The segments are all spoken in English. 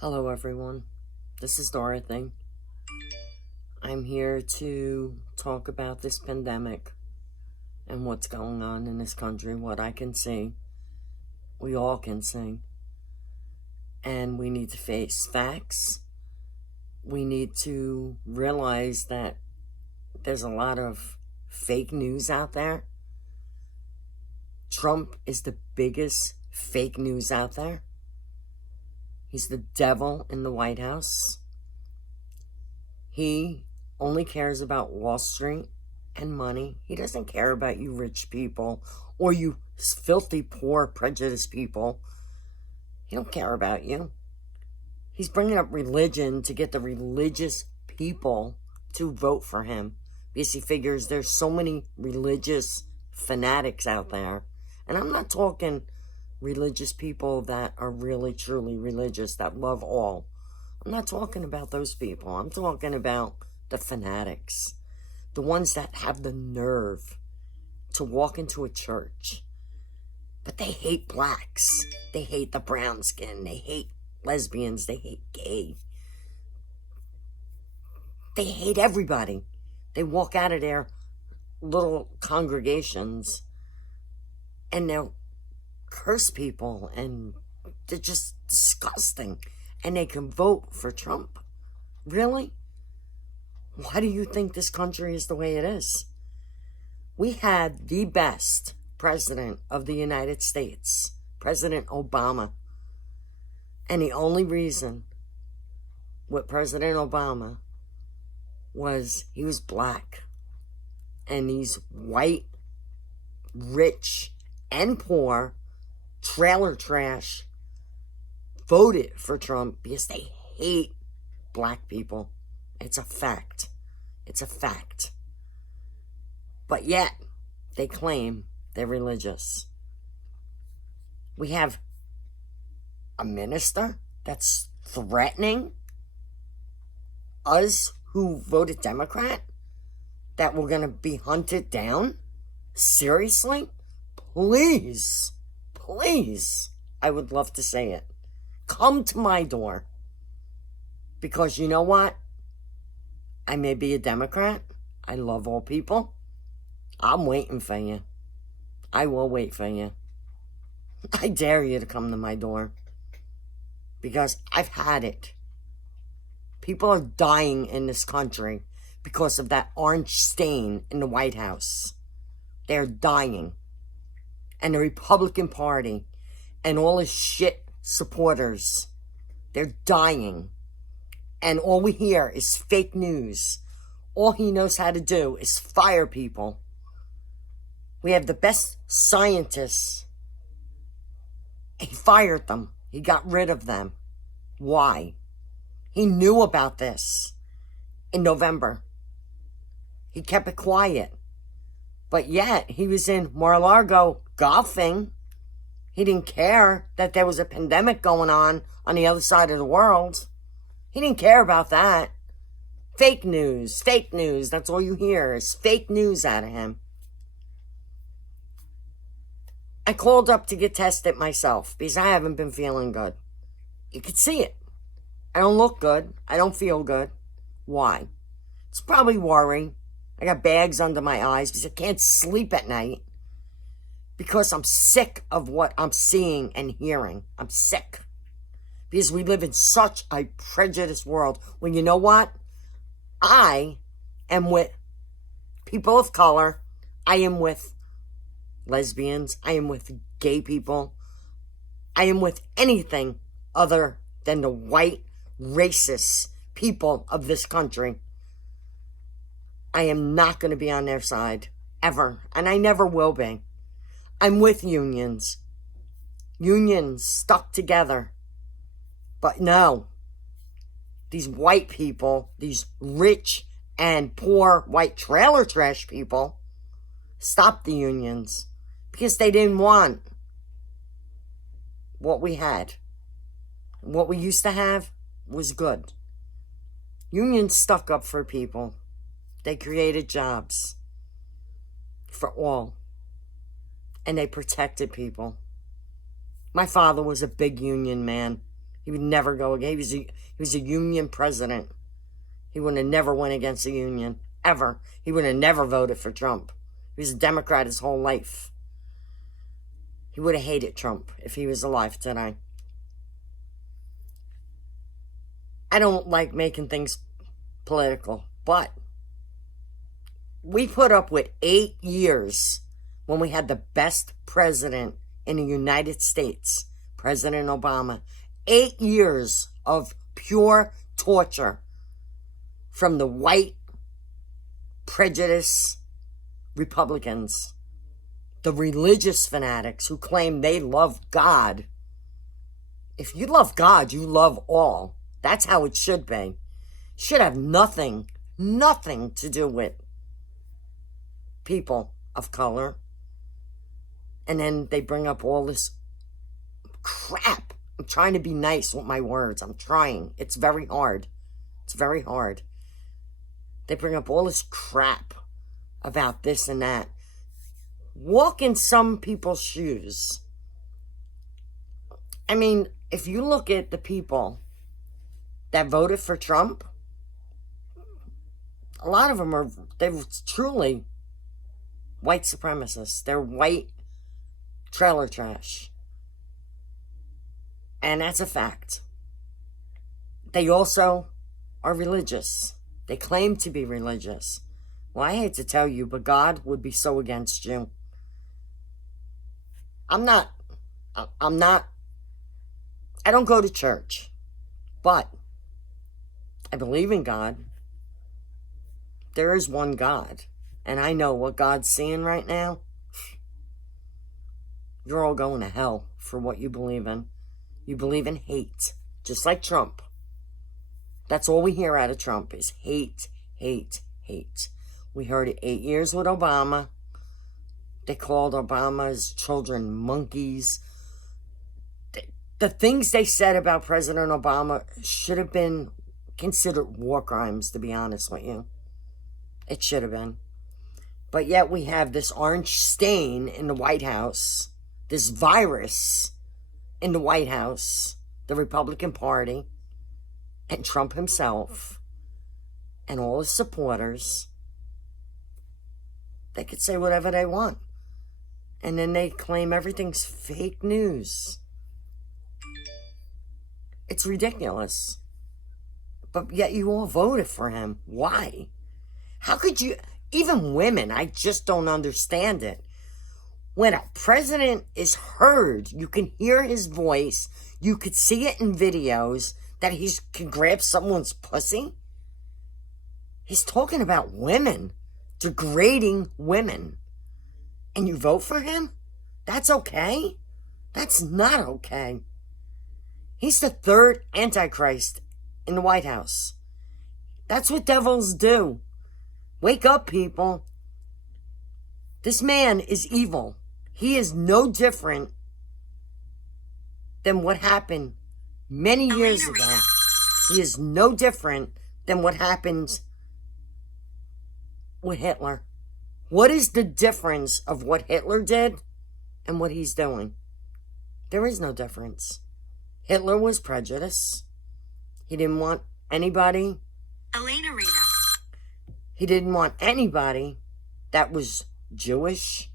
Hello, everyone. This is Dorothy. I'm here to talk about this pandemic and what's going on in this country, what I can see. We all can see. And we need to face facts. We need to realize that there's a lot of fake news out there. Trump is the biggest fake news out there. He's the devil in the White House. He only cares about Wall Street and money. He doesn't care about you rich people or you filthy, poor, prejudiced people. He don't care about you. He's bringing up religion to get the religious people to vote for him because he figures there's so many religious fanatics out there. And I'm not talking religious people that are really, truly religious, that love all. I'm not talking about those people. I'm talking about the fanatics, the ones that have the nerve to walk into a church, but they hate blacks. They hate the brown skin. They hate lesbians. They hate gay. They hate everybody. They walk out of their little congregations and they'll curse people and they're just disgusting. And they can vote for Trump. Really? Why do you think this country is the way it is? We had the best president of the United States, President Obama. And the only reason with President Obama was he was black. And these white, rich, and poor, trailer trash voted for Trump because they hate black people. It's a fact. It's a fact. But yet, they claim they're religious. We have a minister that's threatening us who voted Democrat that we're going to be hunted down? Seriously? Please, please, I would love to say it. Come to my door. Because you know what? I may be a Democrat. I love all people. I'm waiting for you. I will wait for you. I dare you to come to my door. Because I've had it. People are dying in this country because of that orange stain in the White House. They're dying. And the Republican Party and all his shit supporters, they're dying. And all we hear is fake news. All he knows how to do is fire people. We have the best scientists. He fired them. He got rid of them. Why? He knew about this in November. He kept it quiet. But yet, he was in Mar-a-Lago golfing. He didn't care that there was a pandemic going on the other side of the world. He didn't care about that. Fake news, fake news. That's all you hear is fake news out of him. I called up to get tested myself because I haven't been feeling good. You could see it. I don't look good. I don't feel good. Why? It's probably worry. I got bags under my eyes because I can't sleep at night. Because I'm sick of what I'm seeing and hearing. I'm sick. Because we live in such a prejudiced world. When you know what? I am with people of color. I am with lesbians. I am with gay people. I am with anything other than the white, racist people of this country. I am not going to be on their side. Ever. And I never will be. I'm with unions. Unions stuck together. But no. These white people, these rich and poor white trailer trash people, stopped the unions because they didn't want what we had. What we used to have was good. Unions stuck up for people. They created jobs for all. And they protected people. My father was a big union man. He would never go again. He was a union president. He would have never went against the union, ever. He would have never voted for Trump. He was a Democrat his whole life. He would have hated Trump if he was alive today. I don't like making things political, but we put up with 8 years when we had the best president in the United States, President Obama. 8 years of pure torture from the white, prejudice Republicans, the religious fanatics who claim they love God. If you love God, you love all. That's how it should be. Should have nothing to do with people of color. And then they bring up all this crap. I'm trying to be nice with my words. I'm trying. It's very hard. It's very hard. They bring up all this crap about this and that. Walk in some people's shoes. I mean, if you look at the people that voted for Trump, a lot of them they're truly white supremacists. They're white trailer trash. And that's a fact. They also are religious. They claim to be religious. Well, I hate to tell you, but God would be so against you. I don't go to church, but I believe in God. There is one God, and I know what God's seeing right now. You're all going to hell for what you believe in. You believe in hate, just like Trump. That's all we hear out of Trump is hate, hate, hate. We heard it 8 years with Obama. They called Obama's children monkeys. The things they said about President Obama should have been considered war crimes, to be honest with you. It should have been. But yet we have this orange stain in the White House, this virus in the White House, the Republican Party, and Trump himself, and all his supporters. They could say whatever they want. And then they claim everything's fake news. It's ridiculous. But yet you all voted for him. Why? How could you... Even women, I just don't understand it. When a president is heard, you can hear his voice, you could see it in videos, that he can grab someone's pussy. He's talking about women, degrading women. And you vote for him? That's okay? That's not okay. He's the third Antichrist in the White House. That's what devils do. Wake up, people. This man is evil. He is no different than what happened many years ago. He is no different than what happened with Hitler. What is the difference of what Hitler did and what he's doing? There is no difference. Hitler was prejudiced. He didn't want anybody. Elena Rena. He didn't want anybody that was Jewish.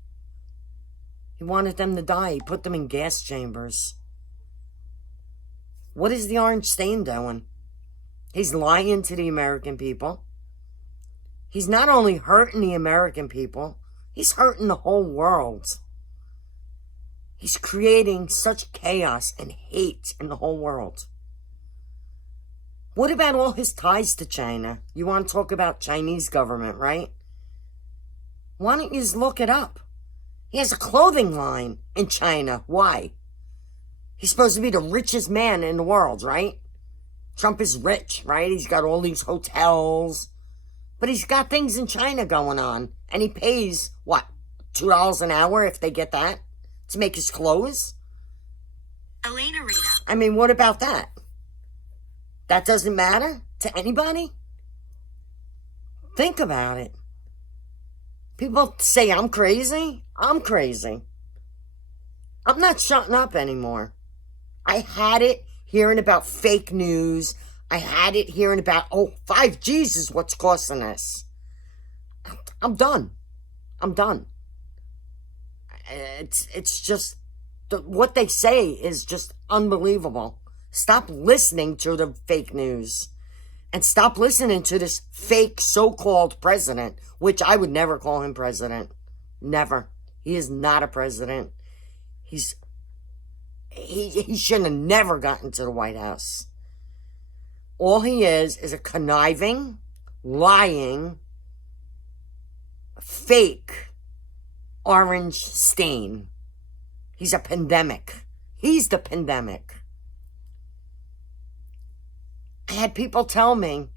He wanted them to die. He put them in gas chambers. What is the orange stain doing? He's lying to the American people. He's not only hurting the American people, he's hurting the whole world. He's creating such chaos and hate in the whole world. What about all his ties to China? You want to talk about Chinese government, right? Why don't you just look it up? He has a clothing line in China. Why? He's supposed to be the richest man in the world, right? Trump is rich, right? He's got all these hotels. But he's got things in China going on. And he pays, what, $2 an hour if they get that? To make his clothes? Elena Rena. I mean, what about that? That doesn't matter to anybody? Think about it. People say I'm crazy. I'm crazy. I'm not shutting up anymore. I had it hearing about fake news. I had it hearing about, 5G's is what's costing us. I'm done. I'm done. It's just, what they say is just unbelievable. Stop listening to the fake news. And stop listening to this fake so-called president, which I would never call him president. Never. He is not a president. He shouldn't have never gotten to the White House. All he is a conniving, lying, fake orange stain. He's a pandemic. He's the pandemic. I had people tell me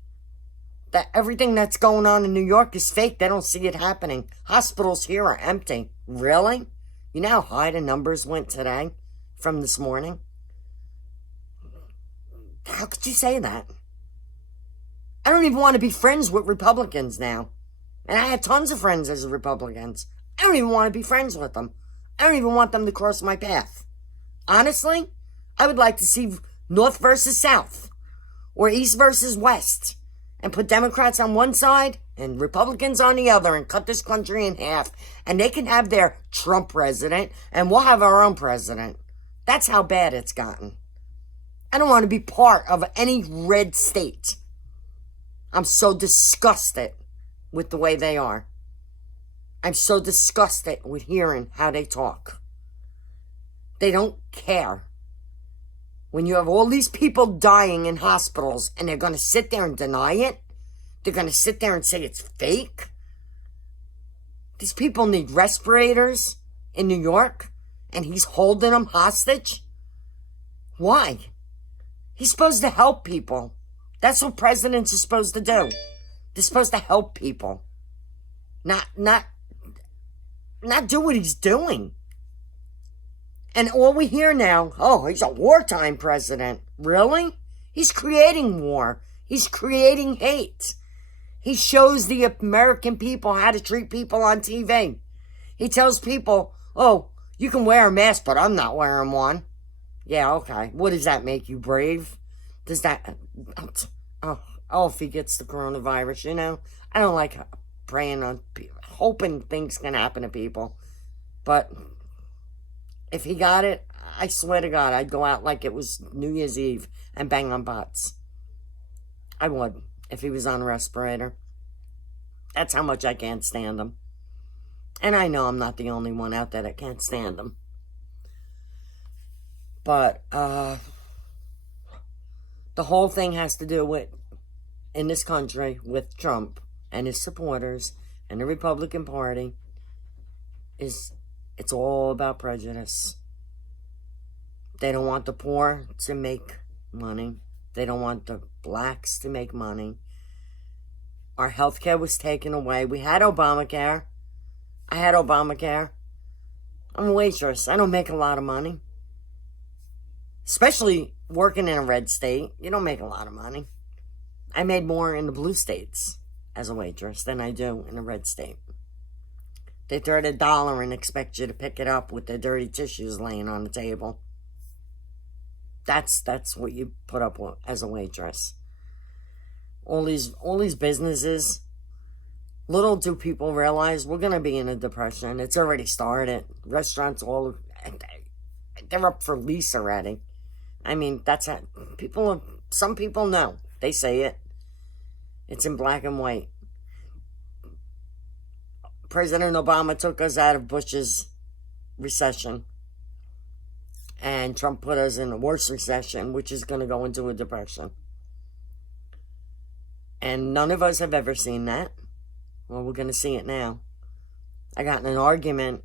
that everything that's going on in New York is fake. They don't see it happening. Hospitals here are empty. Really? You know how high the numbers went today from this morning? How could you say that? I don't even want to be friends with Republicans now. And I had tons of friends as Republicans. I don't even want to be friends with them. I don't even want them to cross my path. Honestly, I would like to see North versus South, or East versus West, and put Democrats on one side and Republicans on the other and cut this country in half. And they can have their Trump president and we'll have our own president. That's how bad it's gotten. I don't want to be part of any red state. I'm so disgusted with the way they are. I'm so disgusted with hearing how they talk. They don't care. When you have all these people dying in hospitals and they're going to sit there and deny it, they're going to sit there and say it's fake. These people need respirators in New York and he's holding them hostage. Why? He's supposed to help people. That's what presidents are supposed to do. They're supposed to help people. Not do what he's doing. And all we hear now, he's a wartime president. Really? He's creating war. He's creating hate. He shows the American people how to treat people on TV. He tells people, you can wear a mask, but I'm not wearing one. Yeah, okay. What does that make you, brave? Does that... if he gets the coronavirus, I don't like praying on people, hoping things can happen to people. But if he got it, I swear to God, I'd go out like it was New Year's Eve and bang on pots. I would, if he was on a respirator. That's how much I can't stand him. And I know I'm not the only one out there that can't stand him. But, the whole thing has to do with, in this country, with Trump and his supporters and the Republican Party, it's all about prejudice. They don't want the poor to make money. They don't want the blacks to make money. Our health care was taken away. We had Obamacare. I had Obamacare. I'm a waitress. I don't make a lot of money. Especially working in a red state. You don't make a lot of money. I made more in the blue states as a waitress than I do in a red state. They throw $1 and expect you to pick it up with the dirty tissues laying on the table. That's what you put up with as a waitress. All these businesses, little do people realize we're going to be in a depression. It's already started. Restaurants they're up for lease already. I mean, that's how some people know. They say it. It's in black and white. President Obama took us out of Bush's recession. And Trump put us in a worse recession, which is going to go into a depression. And none of us have ever seen that. Well, we're going to see it now. I got in an argument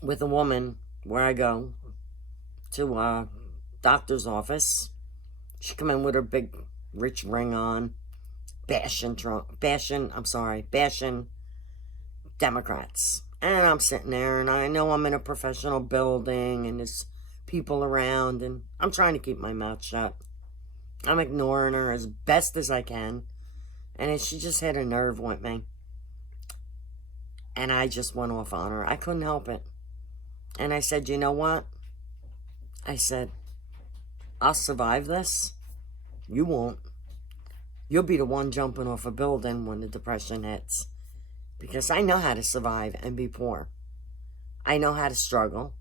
with a woman where I go to a doctor's office. She come in with her big rich ring on, bashing Democrats. And I'm sitting there, and I know I'm in a professional building, and there's people around, and I'm trying to keep my mouth shut. I'm ignoring her as best as I can, and she just hit a nerve with me. And I just went off on her. I couldn't help it. And I said, you know what? I said, I'll survive this. You won't. You'll be the one jumping off a building when the depression hits. Because I know how to survive and be poor. I know how to struggle.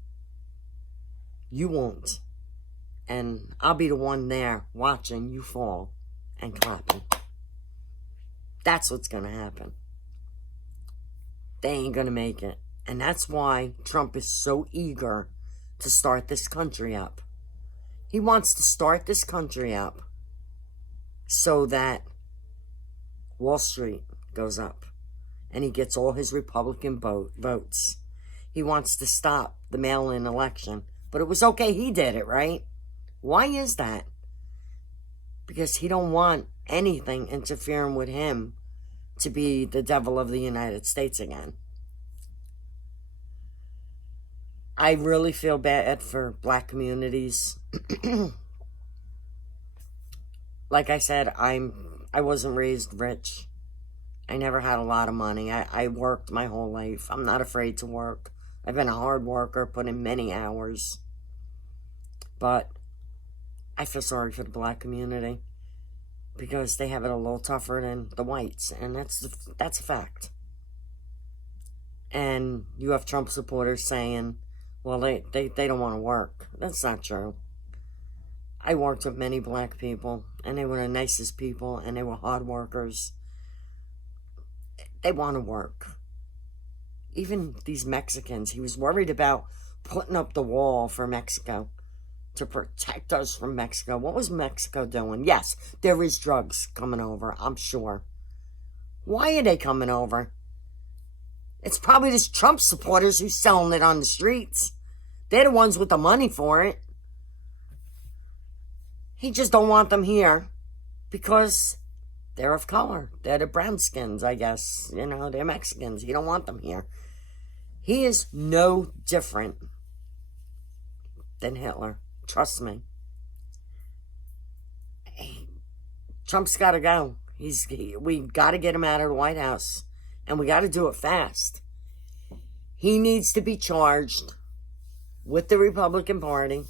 You won't. And I'll be the one there watching you fall and clapping. That's what's going to happen. They ain't going to make it. And that's why Trump is so eager to start this country up. He wants to start this country up so that Wall Street goes up and he gets all his Republican votes. He wants to stop the mail-in election. But it was okay he did it, right? Why is that? Because he don't want anything interfering with him to be the devil of the United States again. I really feel bad for black communities. Like I said, I wasn't raised rich. I never had a lot of money. I worked my whole life. I'm not afraid to work. I've been a hard worker, put in many hours. But I feel sorry for the black community because they have it a little tougher than the whites, and that's a fact. And you have Trump supporters saying, well, they don't want to work. That's not true. I worked with many black people, and they were the nicest people, and they were hard workers. They want to work. Even these Mexicans, he was worried about putting up the wall for Mexico to protect us from Mexico. What was Mexico doing? Yes, there is drugs coming over, I'm sure. Why are they coming over? It's probably just Trump supporters who's selling it on the streets. They're the ones with the money for it. He just don't want them here because they're of color. They're the brown skins, I guess. You know, they're Mexicans. He don't want them here. He is no different than Hitler. Trust me. Trump's got to go. We got to get him out of the White House. And we got to do it fast. He needs to be charged with the Republican Party.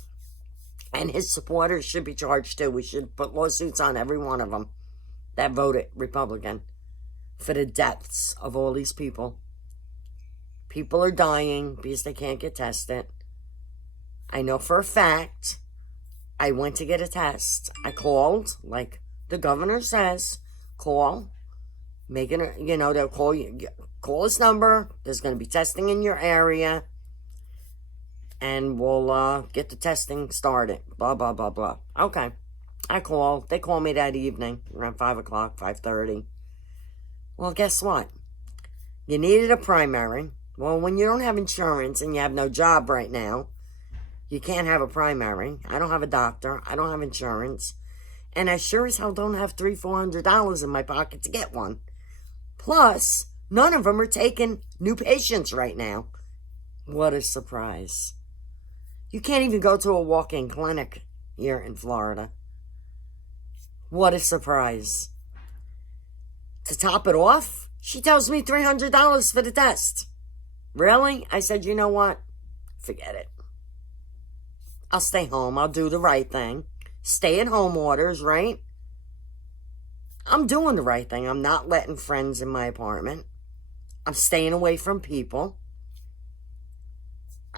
And his supporters should be charged too. We should put lawsuits on every one of them that voted Republican for the deaths of all these people. People are dying because they can't get tested. I know for a fact, I went to get a test. I called, like the governor says, call. They'll call you, call this number. There's going to be testing in your area. And we'll get the testing started. Blah, blah, blah, blah. Okay. I called. They called me that evening, around 5 o'clock, 5:30. Well, guess what? You needed a primary. Well, when you don't have insurance and you have no job right now, you can't have a primary. I don't have a doctor. I don't have insurance. And I sure as hell don't have $300-400 in my pocket to get one. Plus, none of them are taking new patients right now. What a surprise. You can't even go to a walk-in clinic here in Florida. What a surprise. To top it off, she tells me $300 for the test. Really? I said, you know what? Forget it. I'll stay home. I'll do the right thing. Stay-at-home orders, right? I'm doing the right thing. I'm not letting friends in my apartment. I'm staying away from people.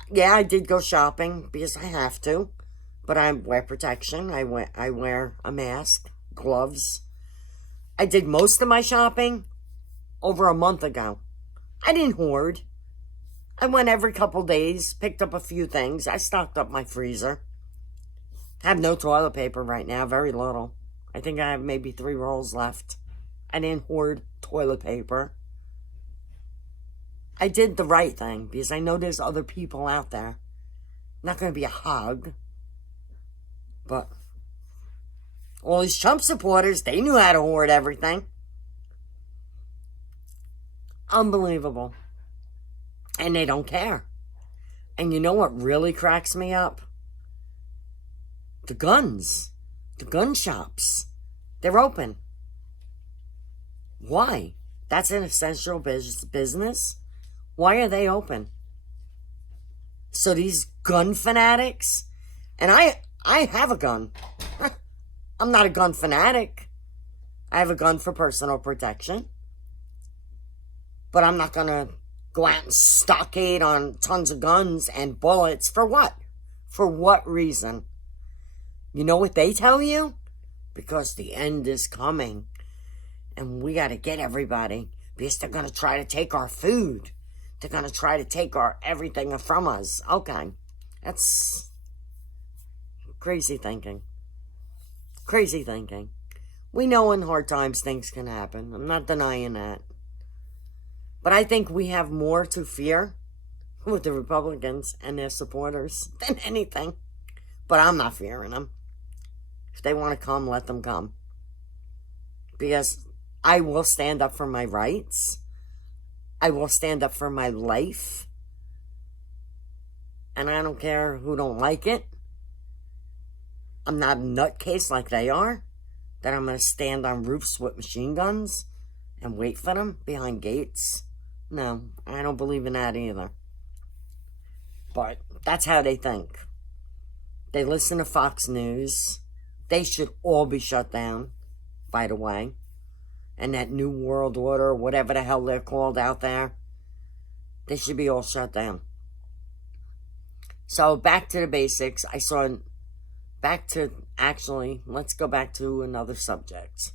Yeah, I did go shopping because I have to. But I wear protection. I wear a mask, gloves. I did most of my shopping over a month ago. I didn't hoard. I went every couple days, picked up a few things. I stocked up my freezer. I have no toilet paper right now, very little. I think I have maybe 3 rolls left. I didn't hoard toilet paper. I did the right thing because I know there's other people out there. Not going to be a hog. But all these Trump supporters, they knew how to hoard everything. Unbelievable. And they don't care. And you know what really cracks me up? The guns. The gun shops. They're open. Why? That's an essential business. Why are they open? So these gun fanatics, and I have a gun. I'm not a gun fanatic. I have a gun for personal protection. But I'm not going to go out and stockade on tons of guns and bullets. For what? For what reason? You know what they tell you? Because the end is coming. And we got to get everybody. Because they're going to try to take our food. They're going to try to take our everything from us. Okay. That's crazy thinking. Crazy thinking. We know in hard times things can happen. I'm not denying that. But I think we have more to fear with the Republicans and their supporters than anything. But I'm not fearing them. If they want to come, let them come. Because I will stand up for my rights. I will stand up for my life. And I don't care who don't like it. I'm not a nutcase like they are. That I'm going to stand on roofs with machine guns and wait for them behind gates. No, I don't believe in that either. But that's how they think. They listen to Fox News. They should all be shut down, by the way. And that New World Order, whatever the hell they're called out there, they should be all shut down. So back to the basics. Let's go back to another subject.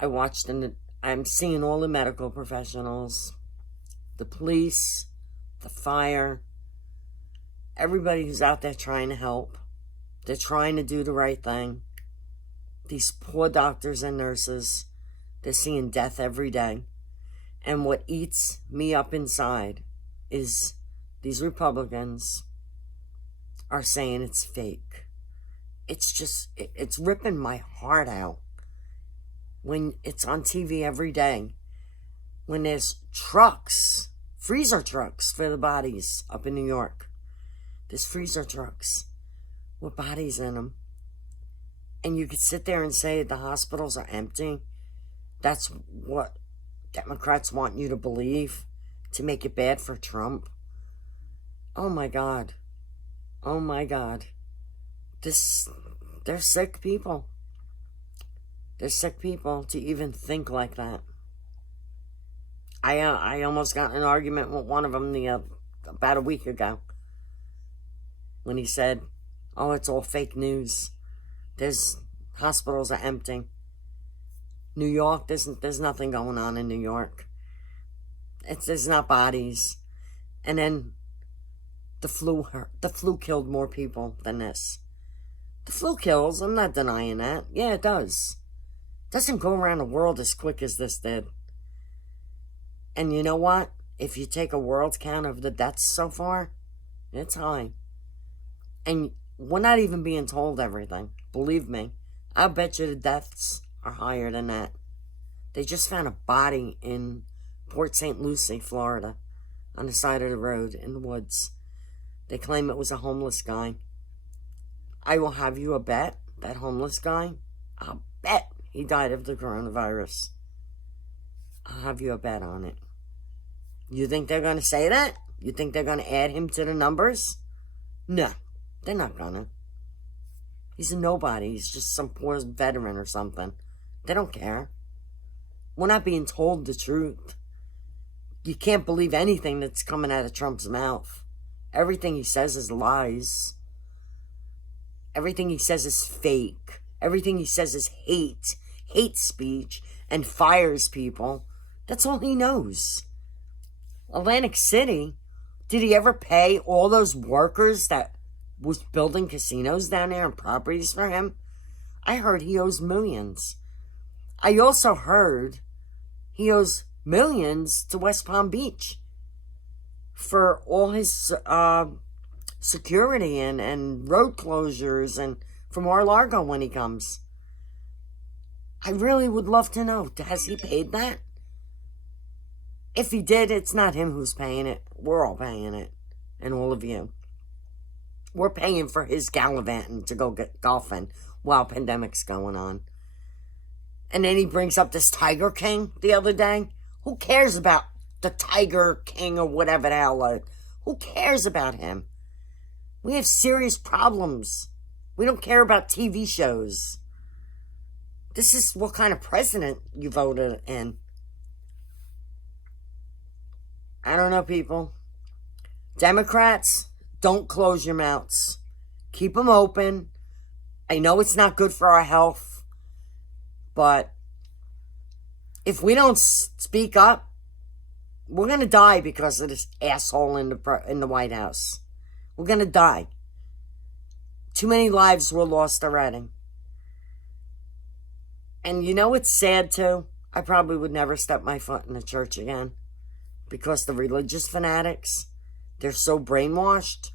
I'm seeing all the medical professionals, the police, the fire, everybody who's out there trying to help. They're trying to do the right thing. These poor doctors and nurses, they're seeing death every day. And what eats me up inside is these Republicans are saying it's fake. It's ripping my heart out when it's on TV every day. When there's trucks, freezer trucks for the bodies up in New York. There's freezer trucks with bodies in them. And you could sit there and say the hospitals are empty. That's what Democrats want you to believe to make it bad for Trump. Oh my God. Oh my God. They're sick people. They're sick people to even think like that. I almost got in an argument with one of them about a week ago when he said, "Oh, it's all fake news. Hospitals are empty. New York, there's nothing going on in New York. There's not bodies." And then the flu killed more people than this. The flu kills, I'm not denying that. Yeah, it does. It doesn't go around the world as quick as this did. And you know what? If you take a world count of the deaths so far, it's high. And we're not even being told everything. Believe me. I bet you the deaths are higher than that. They just found a body in Port St. Lucie, Florida, on the side of the road in the woods. They claim it was a homeless guy. I will have you a bet, that homeless guy, I'll bet he died of the coronavirus. I'll have you a bet on it. You think they're going to say that? You think they're going to add him to the numbers? No, they're not going to. He's a nobody. He's just some poor veteran or something. They don't care. We're not being told the truth. You can't believe anything that's coming out of Trump's mouth. Everything he says is lies. Everything he says is fake. Everything he says is hate speech, and fires people. That's all he knows. Atlantic City, did he ever pay all those workers that was building casinos down there and properties for him? I heard he owes millions. I also heard he owes millions to West Palm Beach for all his security and road closures and for Mar-a-Lago when he comes. I really would love to know, has he paid that? If he did, it's not him who's paying it. We're all paying it. And all of you. We're paying for his gallivanting to go get golfing while pandemic's going on. And then he brings up this Tiger King the other day. Who cares about the Tiger King or whatever the hell? Who cares about him? We have serious problems. We don't care about TV shows. This is what kind of president you voted in. I don't know, people. Democrats, don't close your mouths. Keep them open. I know it's not good for our health, but if we don't speak up, we're going to die because of this asshole in the White House. We're going to die. Too many lives were lost already. And you know what's sad too? I probably would never step my foot in a church again because the religious fanatics, they're so brainwashed.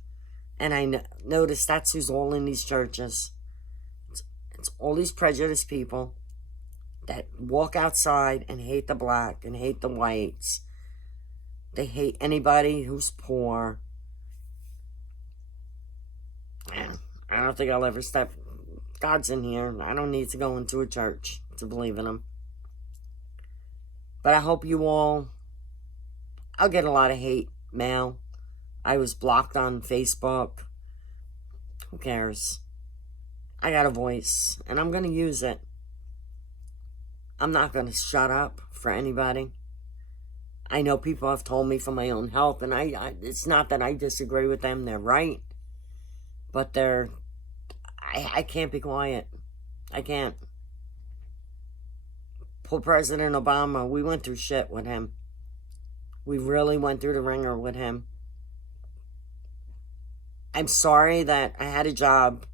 And I notice that's who's all in these churches. It's all these prejudiced people that walk outside and hate the black and hate the whites. They hate anybody who's poor. I don't think I'll ever step. God's in here. I don't need to go into a church to believe in him. But I hope you all... I'll get a lot of hate mail. I was blocked on Facebook. Who cares? I got a voice, and I'm going to use it. I'm not going to shut up for anybody. I know people have told me for my own health, and it's not that I disagree with them. They're right. But I can't be quiet. I can't. Poor President Obama, we went through shit with him. We really went through the ringer with him. I'm sorry that I had a job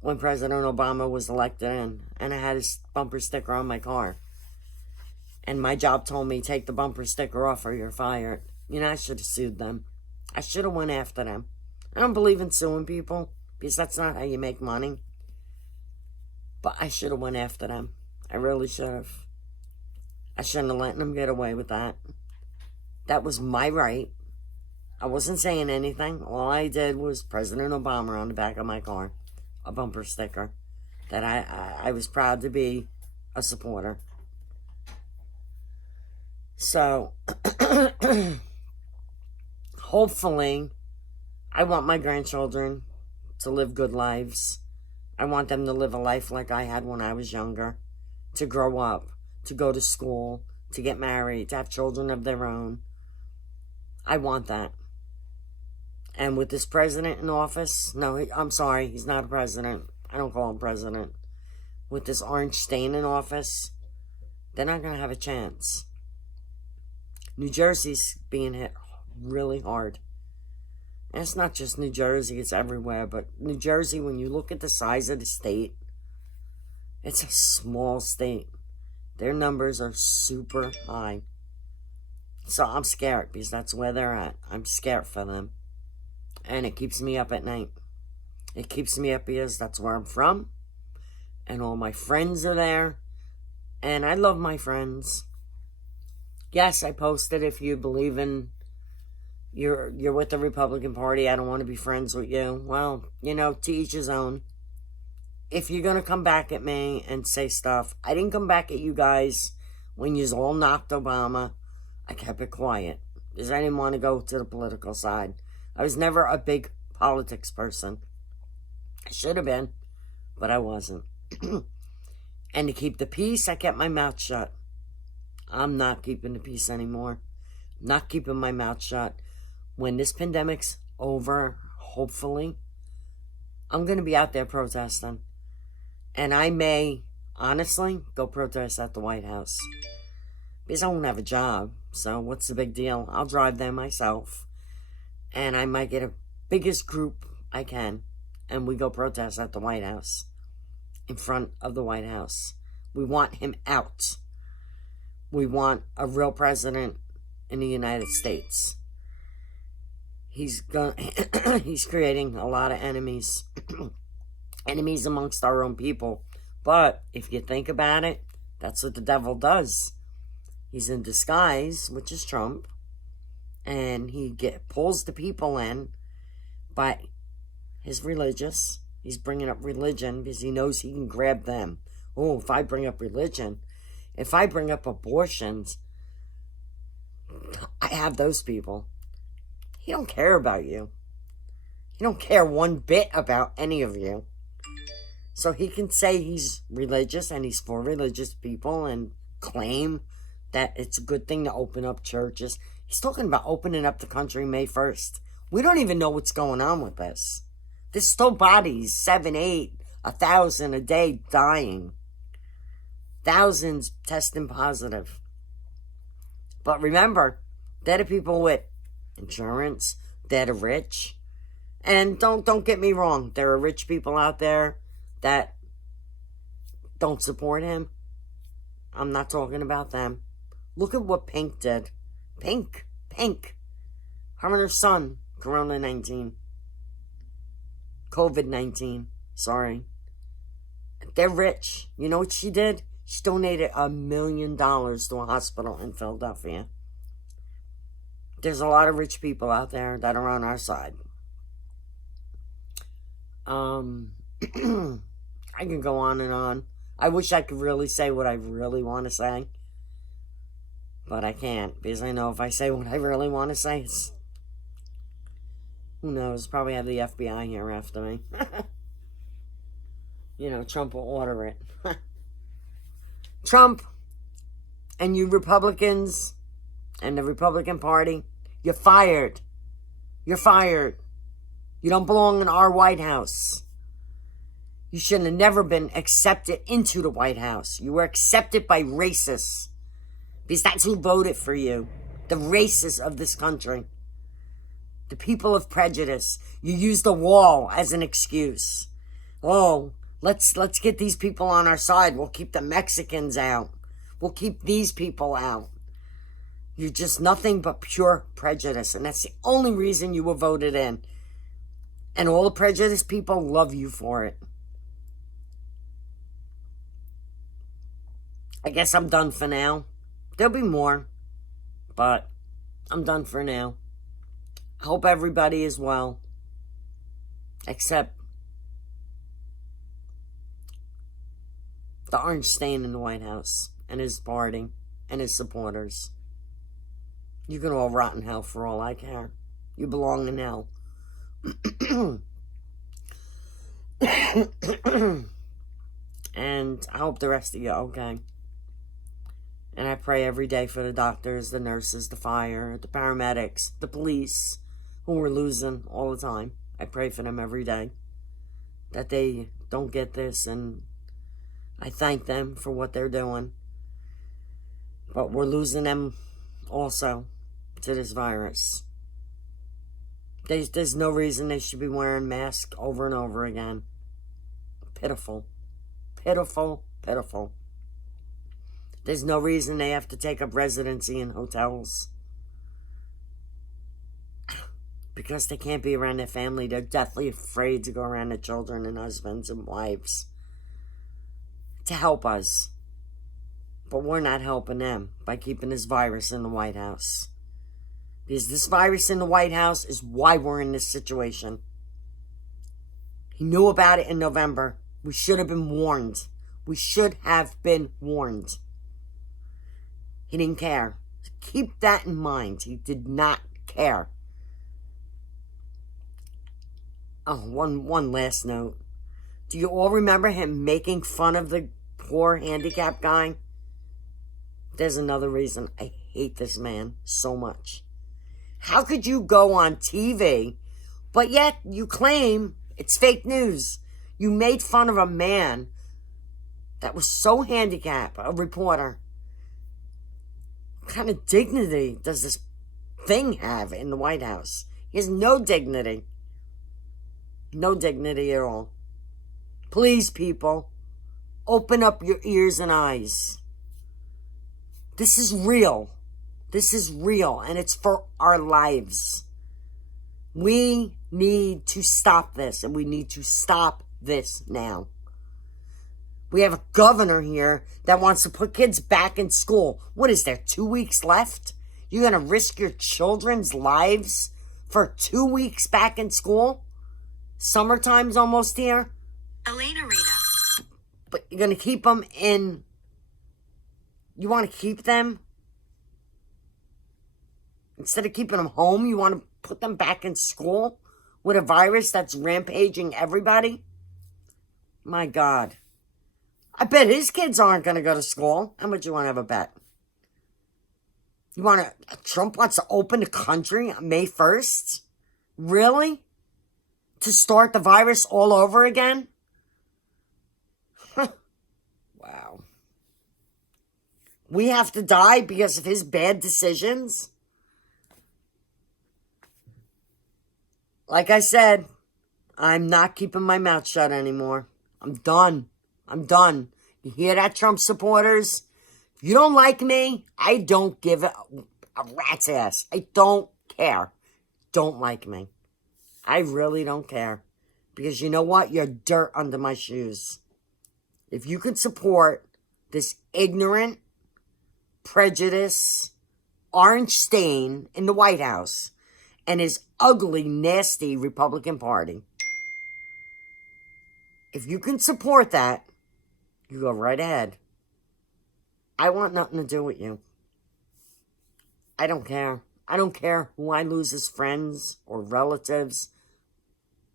when President Obama was elected in, and I had his bumper sticker on my car. And my job told me, take the bumper sticker off or you're fired. You know, I should have sued them. I should have went after them. I don't believe in suing people, because that's not how you make money. But I should have went after them. I really should have. I shouldn't have let them get away with that. That was my right. I wasn't saying anything. All I did was President Obama on the back of my car. A bumper sticker. That I was proud to be a supporter. So, hopefully, I want my grandchildren to live good lives. I want them to live a life like I had when I was younger. To grow up, to go to school, to get married, to have children of their own. I want that. And with this president in office, no, I'm sorry, he's not a president. I don't call him president. With this orange stain in office, they're not going to have a chance. New Jersey's being hit really hard. And it's not just New Jersey, it's everywhere. But New Jersey, when you look at the size of the state, it's a small state. Their numbers are super high. So I'm scared because that's where they're at. I'm scared for them. And it keeps me up at night. It keeps me up because that's where I'm from. And all my friends are there. And I love my friends. Yes, I posted if you believe in you're with the Republican Party, I don't want to be friends with you. Well, you know, to each his own. If you're going to come back at me and say stuff, I didn't come back at you guys when you all knocked Obama. I kept it quiet because I didn't want to go to the political side. I was never a big politics person. I should have been, but I wasn't. And to keep the peace, I kept my mouth shut. I'm not keeping the peace anymore. Not keeping my mouth shut. When this pandemic's over, hopefully, I'm going to be out there protesting. And I may, honestly, go protest at the White House. Because I won't have a job. So what's the big deal? I'll drive there myself. And I might get a biggest group I can. And we go protest at the White House. In front of the White House. We want him out. We want a real president in the United States. He's creating a lot of enemies. Enemies amongst our own people. But if you think about it, that's what the devil does. He's in disguise, which is Trump. And he pulls the people in by his religious. He's bringing up religion because he knows he can grab them. Oh, if I bring up religion, if I bring up abortions, I have those people. He don't care about you. He don't care one bit about any of you. So he can say he's religious and he's for religious people and claim that it's a good thing to open up churches. He's talking about opening up the country May 1st. We don't even know what's going on with this. There's still bodies, 7, 8, 1,000 a day dying. Thousands testing positive. But remember, they're the people with insurance. They're the rich. And don't get me wrong. There are rich people out there that don't support him. I'm not talking about them. Look at what Pink did. Pink. Her and her son, Corona-19. COVID-19. Sorry. They're rich. You know what she did? She donated $1 million to a hospital in Philadelphia. There's a lot of rich people out there that are on our side. I can go on and on. I wish I could really say what I really want to say. But I can't, because I know if I say what I really want to say, it's... Who knows? Probably have the FBI here after me. You know, Trump will order it. Trump and you Republicans and the Republican Party, you're fired. You're fired. You don't belong in our White House. You should have never been accepted into the White House. You were accepted by racists. Because that's who voted for you. The racists of this country. The people of prejudice. You use the wall as an excuse. Oh, let's get these people on our side. We'll keep the Mexicans out. We'll keep these people out. You're just nothing but pure prejudice. And that's the only reason you were voted in. And all the prejudiced people love you for it. I guess I'm done for now. There'll be more. But I'm done for now. I hope everybody is well. Except the orange stain in the White House. And his party. And his supporters. You can all rot in hell for all I care. You belong in hell. And I hope the rest of you are okay. And I pray every day for the doctors, the nurses, the fire, the paramedics, the police, who we're losing all the time. I pray for them every day. That they don't get this, and I thank them for what they're doing. But we're losing them also to this virus. There's no reason they should be wearing masks over and over again. Pitiful. Pitiful, pitiful. There's no reason they have to take up residency in hotels. Because they can't be around their family. They're deathly afraid to go around their children and husbands and wives. To help us. But we're not helping them by keeping this virus in the White House. Because this virus in the White House is why we're in this situation. He knew about it in November. We should have been warned. We should have been warned. He didn't care. Keep that in mind. He did not care. Oh, one last note. Do you all remember him making fun of the poor handicapped guy? There's another reason I hate this man so much. How could you go on TV, but yet you claim it's fake news? You made fun of a man that was so handicapped, a reporter. What kind of dignity does this thing have in the White House? He has no dignity. No dignity at all. Please, people, open up your ears and eyes. This is real. This is real, and it's for our lives. We need to stop this, and we need to stop this now. We have a governor here that wants to put kids back in school. What is there, 2 weeks left? You're going to risk your children's lives for 2 weeks back in school? Summertime's almost here. Elaine Arena. But you're going to keep them in... You want to keep them? Instead of keeping them home, you want to put them back in school? with a virus that's rampaging everybody? My God. I bet his kids aren't going to go to school. How much you want to have a bet? Trump wants to open the country on May 1st? Really? To start the virus all over again? Wow. We have to die because of his bad decisions? Like I said, I'm not keeping my mouth shut anymore. I'm done. I'm done. You hear that, Trump supporters? If you don't like me, I don't give a rat's ass. I don't care. Don't like me. I really don't care. Because you know what? You're dirt under my shoes. If you could support this ignorant, prejudice, orange stain in the White House and his ugly, nasty Republican Party, if you can support that, you go right ahead. I want nothing to do with you. I don't care. I don't care who I lose as friends or relatives.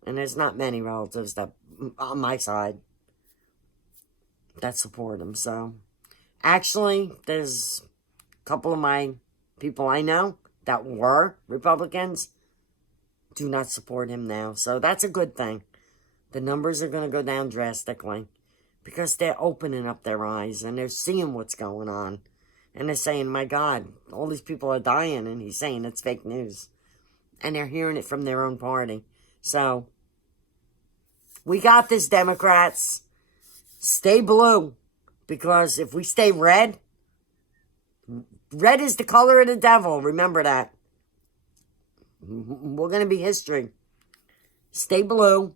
And there's not many relatives that on my side that support him. So, actually, there's a couple of my people I know that were Republicans do not support him now. So that's a good thing. The numbers are going to go down drastically because they're opening up their eyes and they're seeing what's going on. And they're saying, my God, all these people are dying. And he's saying it's fake news. And they're hearing it from their own party. So, we got this, Democrats. Stay blue. Because if we stay red, red is the color of the devil. Remember that. We're going to be history. Stay blue.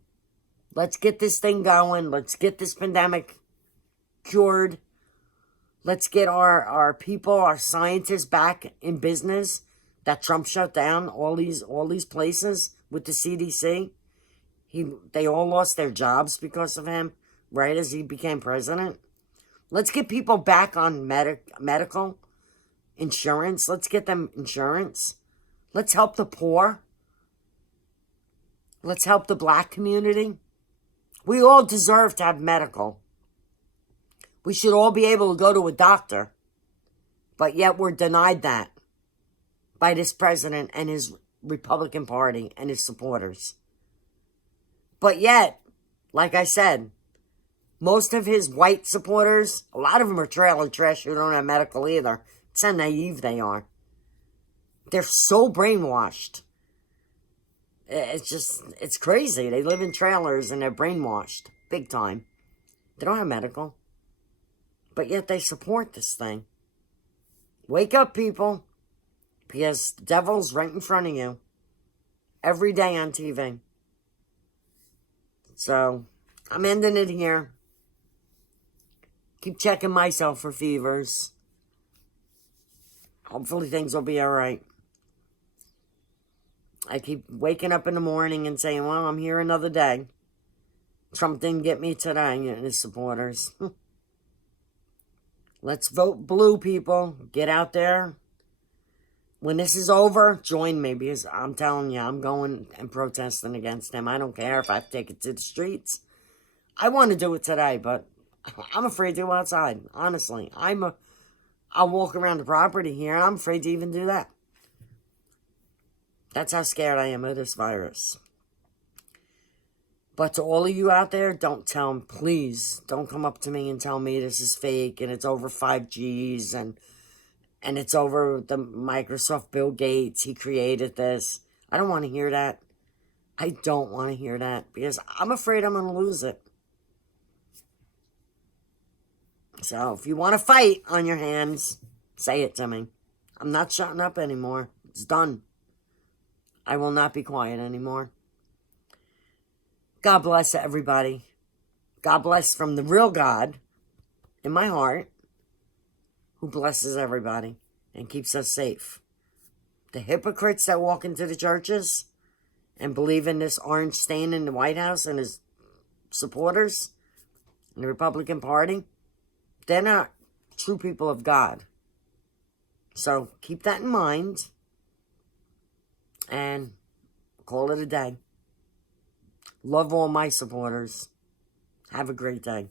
Let's get this thing going. Let's get this pandemic cured. Let's get our people, our scientists back in business that Trump shut down all these places with the CDC. They all lost their jobs because of him, right as he became president. Let's get people back on medical insurance. Let's get them insurance. Let's help the poor. Let's help the black community. We all deserve to have medical. We should all be able to go to a doctor. But yet we're denied that by this president and his Republican Party and his supporters. But yet, like I said, most of his white supporters, a lot of them are trailer trash who don't have medical either. It's how naive they are. They're so brainwashed. It's crazy. They live in trailers and they're brainwashed. Big time. They don't have medical. But yet they support this thing. Wake up, people. Because the devil's right in front of you. Every day on TV. So, I'm ending it here. Keep checking myself for fevers. Hopefully things will be alright. I keep waking up in the morning and saying, well, I'm here another day. Trump didn't get me today, and his supporters. Let's vote blue, people. Get out there. When this is over, join me, because I'm telling you, I'm going and protesting against him. I don't care if I have to take it to the streets. I want to do it today, but I'm afraid to go outside, honestly. I'll walk around the property here, and I'm afraid to even do that. That's how scared I am of this virus. But to all of you out there, don't tell them, please, don't come up to me and tell me this is fake and it's over 5Gs and it's over the Microsoft Bill Gates. He created this. I don't want to hear that. I don't want to hear that because I'm afraid I'm going to lose it. So if you want to fight on your hands, say it to me. I'm not shutting up anymore. It's done. I will not be quiet anymore. God bless everybody. God bless from the real God in my heart who blesses everybody and keeps us safe. The hypocrites that walk into the churches and believe in this orange stain in the White House and his supporters in the Republican Party, they're not true people of God. So keep that in mind and call it a day. Love all my supporters. Have a great day.